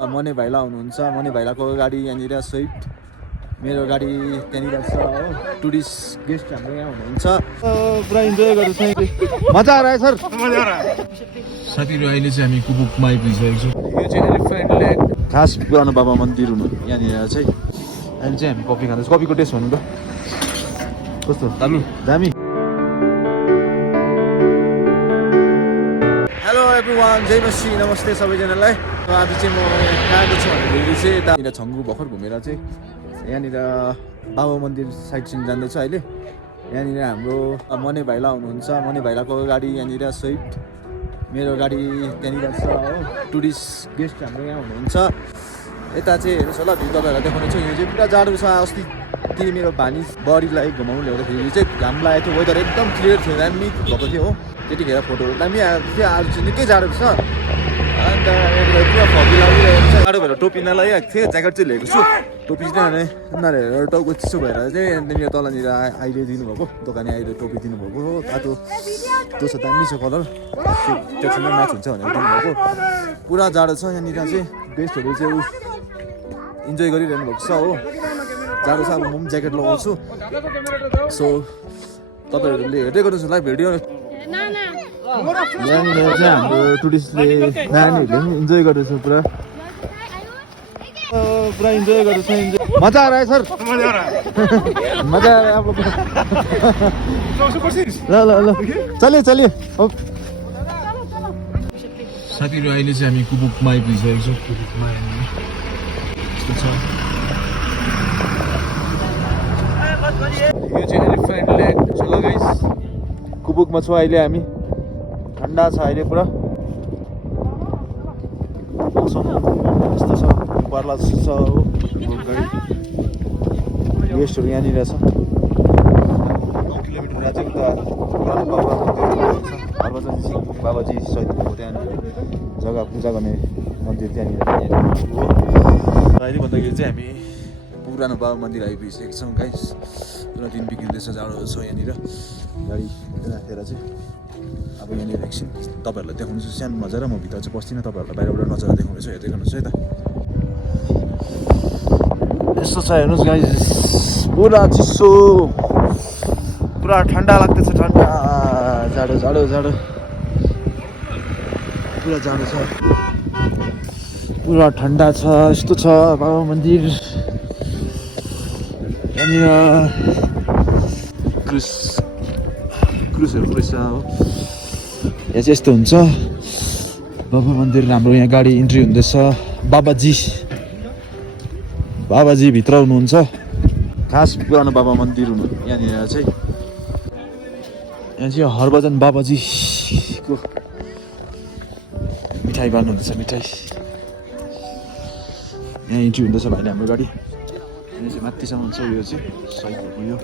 मने भाइला हुनुहुन्छ मने भाइलाको गाडी यहाँनिर स्विफ्ट मेरो गाडी त्यहाँनिर छ हो टुरिस्ट गेस्ट हाम्रो यहाँ हुनुहुन्छ पुरा इन्जोय गर्नु छ मजा आयो सर साथीहरू अहिले चाहिँ हामी कुबुकमा आइपुगिसकेको छौँ यो चाहिँ एलिफेन्ट लेक खास पुरानो बाबा मन्दिर हुनु यहाँनिर चाहिँ अहिले चाहिँ हामी कफी खाँदैछौँ कफीको टेस्ट भन्नु त कस्तो दामी दामी हेलो एभ्रिवान जय मसी नमस्ते सबैजनालाई आज चाहिँ म कहाँको छु भन्दाखेरि चाहिँ यतानिर छङ्गु भर्खर घुमेर चाहिँ यहाँनिर बाबा मन्दिर साइड सिन जाँदैछ अहिले यहाँनिर हाम्रो मने भाइला हुनुहुन्छ मने भाइलाको गाडी यहाँनिर स्विफ्ट मेरो गाडी त्यहाँनिर छ हो टुरिस्ट गेस्ट हाम्रो यहाँ हुनुहुन्छ यता चाहिँ हेर्नुहोस् होला भिउ तपाईँहरूलाई देखाउनेछु यो चाहिँ पुरा जाडो छ अस्ति त्यही मेरो भानी बडीलाई घुमाउनु ल्याउँदाखेरि चाहिँ घाम लागेको थियो वेदर एकदम क्लियर थियो दामी भएको थियो हो त्यतिखेर फोटोहरू दामी आएको थियो आज चाहिँ निकै जाडो छ अन्त पुरा फगी लागिरहेको छ जाडो भएर टोपी नलागिरहेको थिएँ ज्याकेट चाहिँ लिएको छु टोपी चाहिँ उनीहरू टाउको चिसो भएर चाहिँ त्यहाँनिर तलनिर आइले दिनुभएको दोकाने आइले टोपी दिनुभएको हो तातो त्यो छ दामी छ कलर त्यसमा म्याच हुन्छ भनेर दिनुभएको पुरा जाडो छ यहाँनिर चाहिँ गेस्टहरू चाहिँ इन्जोय गरिरहनु भएको छ हो जाडो छ अब म पनि ज्याकेट लगाउँछु सो तपाईँहरूले हेर्दै गर्नुहोस् होला भिडियो यहाँनिर चाहिँ हाम्रो टुरिस्टले नानीहरूले पनि इन्जोय गर्दैछ पुरा पुरा इन्जोय गर्दैछ मजा आयो सर मजा आयो अब ल ल ल चलिए चलिए साथीहरू अहिले चाहिँ हामी कुबुकमा आइपुगिसकेको छौँ कुबुकमा यस्तो छ यो चाहिँ एलिफेन्ट लेक छ ल गाइस कुबुकमा छौँ अहिले हामी ठन्डा छ अहिले पुरा मौसम यस्तो छ पर्ला जस्तो छ हो गाडी गेस्टहरू यहाँनिर छ 9 किलोमिटर चाहिँ उता बाबाजी सहित भएको त्यहाँनिर जग्गा पूजा गर्ने मन्दिर त्यहाँनिर अहिले भन्दाखेरि चाहिँ हामी पुरानो बाबा मन्दिर आइपुगिसकेको छौँ गाइस पुरा दिन बिग्रिँदैछ जाडो छ यहाँनिर गाडी राखेर चाहिँ अब यहाँनिर एकछिन तपाईँहरूलाई देखाउनु छु सानो नजारा म भित्र चाहिँ बस्दिनँ तपाईँहरूलाई बाहिरबाट नजारा देखाउनेछु हेर्दै गर्नुहोस् है त यस्तो छ हेर्नुहोस् गाइस पुरा चिसो पुरा ठन्डा लाग्दैछ ठन्डा जाडो जाडो जाडो पुरा जाडो छ पुरा ठन्डा छ यस्तो छ बाबा मन्दिर यहाँनिर क्रुजहरू रहेछ हो यहाँ चाहिँ यस्तो हुन्छ बाबा मन्दिर हाम्रो यहाँ गाडी इन्ट्री हुँदैछ बाबाजी भित्र हुनुहुन्छ खास पुरानो बाबा मन्दिर हुनु यहाँनिर चाहिँ यहाँ चाहिँ हरभजन बाबाजीको मिठाई बान्नुहुँदैछ मिठाई यहाँ इन्ट्री हुँदैछ भाइले हाम्रो गाडी यहाँ चाहिँ माथिसम्म छ यो चाहिँ सही भएको यो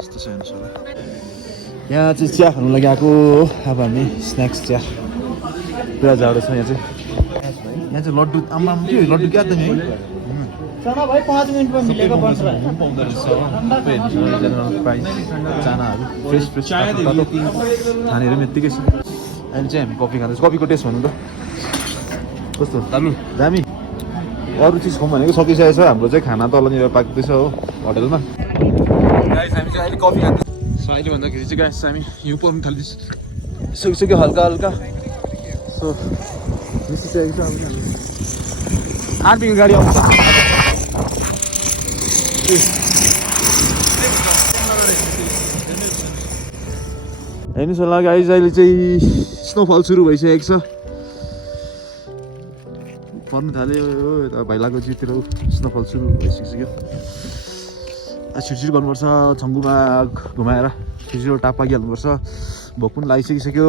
यस्तो छ हेर्नुहोस् होला यहाँ चाहिँ चिया खानु लागि आएको अब हामी स्न्याक्स चिया पुरा जाडो छ यहाँ चाहिँ लड्डु आमा के लड्डु क्या त नि भाई 5 मिनट में मिलेगा बन रहा है चानाहरू फ्रेस फ्रेस खानेहरू पनि यत्तिकै छ अहिले चाहिँ हामी कफी खाँदैछौँ कफीको टेस्ट भन्नु त कस्तो दामी दामी अरू चिज खाउँ भनेको सकिसकेको छ हाम्रो चाहिँ खाना तलनिर पाक्दैछ हो होटलमा गाइस हामी चाहिँ अहिले कफी खाँदैछौँ अहिले भन्दाखेरि चाहिँ गाइस हामी हिउँ पर्नु थालिदिन्छ सक्यो हल्का हल्का सो निस्किसकेको छ अब 8 बजीको गाडी आउँछ हेर्नुहोस् होला गाइस अहिले चाहिँ स्नोफल सुरु भइसकेको छ पर्नु थाल्यो यता भाइलाको जिउतिर स्नोफल सुरु भइसक्यो छिटो गर्नुपर्छ छङ्गुमा घुमाएर छिटो टाप पाकिहाल्नुपर्छ भोक पनि लागिसकिसक्यो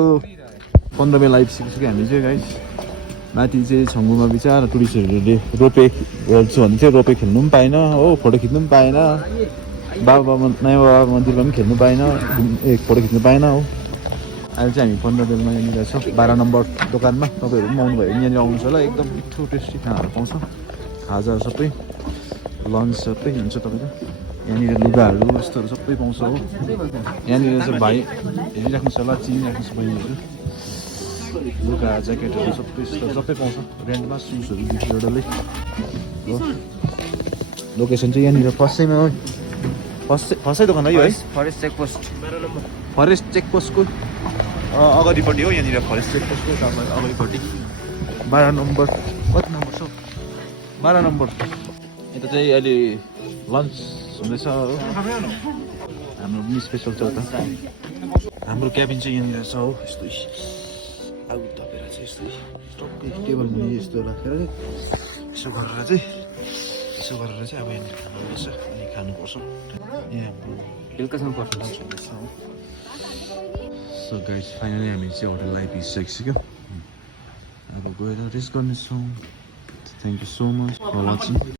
15 बेला आइसकिसक्यो हामी चाहिँ गाइस माथि चाहिँ छङ्गुमा बिचार टुरिस्टहरूले रोपे हेर्छु भने चाहिँ रोपे खेल्नु पनि पाएन हो फोटो खिच्नु पनि पाएन नयाँ बाबा मन्दिरमा पनि खेल्नु पाएन फोटो खिच्नु पाएन हो अहिले चाहिँ हामी 15 बेलमा यहाँनिर छौँ 12 नम्बर दोकानमा तपाईँहरू पनि आउनुभयो भने यहाँनिर आउनुहोस् होला एकदम मिठो टेस्टी खानाहरू पाउँछ खाजाहरू सबै लन्च सबै हुन्छ तपाईँको यहाँनिर लुगाहरू यस्तोहरू सबै पाउँछ हो यहाँनिर चाहिँ भाइ हेरिराख्नुहोस् होला चिनिराख्नुहोस् बहिनीहरू लुगा ज्याकेटहरू सबै पाउँछ रेन्टमा सुजहरू बिक्री डल्लै हो लोकेसन चाहिँ यहाँनिर फर्स्टैमा हो फर्स्टै दोकान है यो है फरेस्ट चेकपोस्ट फरेस्ट चेकपोस्टको अगाडिपट्टि हो यहाँनिर फरेस्ट चेकपोस्टको अगाडिपट्टि 12 नम्बर कति नम्बर छ 12 नम्बर यता चाहिँ अहिले लन्च हुँदैछ हो हाम्रो पनि स्पेसल छ उता हाम्रो क्याबिन चाहिँ यहाँनिर छ हो यस्तै आगो तपेर चाहिँ यस्तै टक्कै टेबल मुनि यस्तो राखेर यसो गरेर चाहिँ अब यहाँनिर खानु हुँदैछ अनि खानुपर्छ यहाँ हाम्रो बेलुकासम्म पर्छ लन्च हुँदैछ हो सो गाइस फाइनली हामी चाहिँ होटल आइपुगिसक्यो अब गएर रेस्ट गर्नेछौँ thank you so much for watching